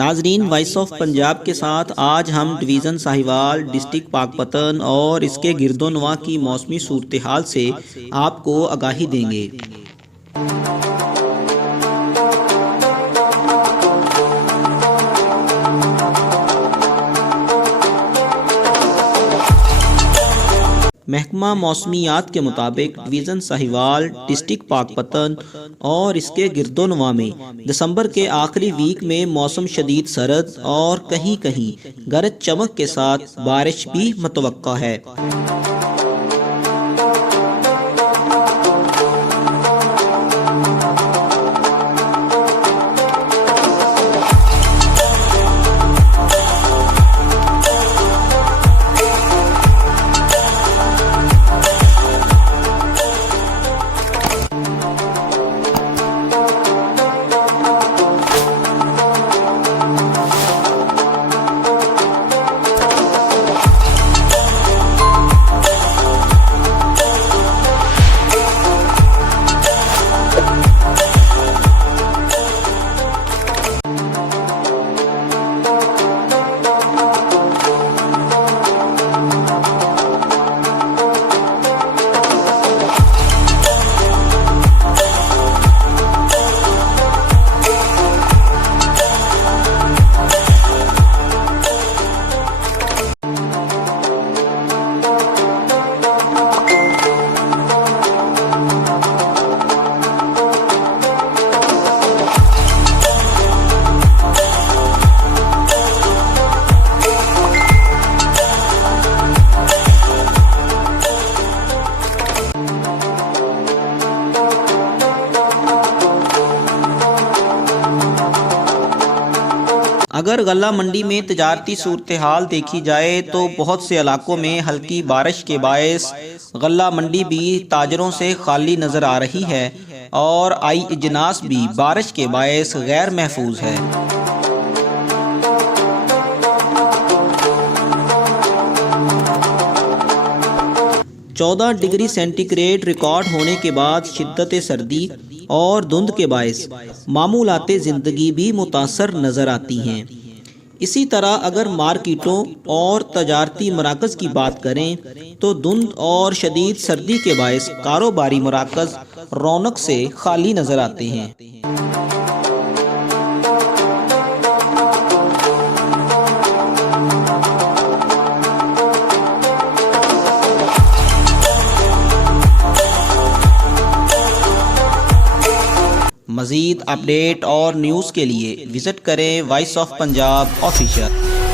ناظرین، voice of Punjab کے ساتھ آج ہم ڈویژن ساہیوال، ڈسٹرکٹ پاک پتن اور اس کے گرد و نواح کی موسمی صورتحال سے آپ کو آگاہی دیں گے۔ محکمہ موسمیات کے مطابق ڈویژن ساہیوال، ڈسٹرکٹ پاک پتن اور اس کے گرد و نواح میں دسمبر کے آخری ویک میں موسم شدید سرد اور کہیں کہیں گرج چمک کے ساتھ بارش بھی متوقع ہے۔ اگر غلہ منڈی میں تجارتی صورتحال دیکھی جائے تو بہت سے علاقوں میں ہلکی بارش کے باعث غلہ منڈی بھی تاجروں سے خالی نظر آ رہی ہے اور آئی اجناس بھی بارش کے باعث غیر محفوظ ہے۔ 14 ڈگری سینٹی گریڈ ریکارڈ ہونے کے بعد شدت سردی اور دھند کے باعث معمولات زندگی بھی متاثر نظر آتی ہیں۔ اسی طرح اگر مارکیٹوں اور تجارتی مراکز کی بات کریں تو دھند اور شدید سردی کے باعث کاروباری مراکز رونق سے خالی نظر آتے ہیں۔ مزید اپڈیٹ اور نیوز کے لیے وزٹ کریں وائس آف پنجاب آفیشیل۔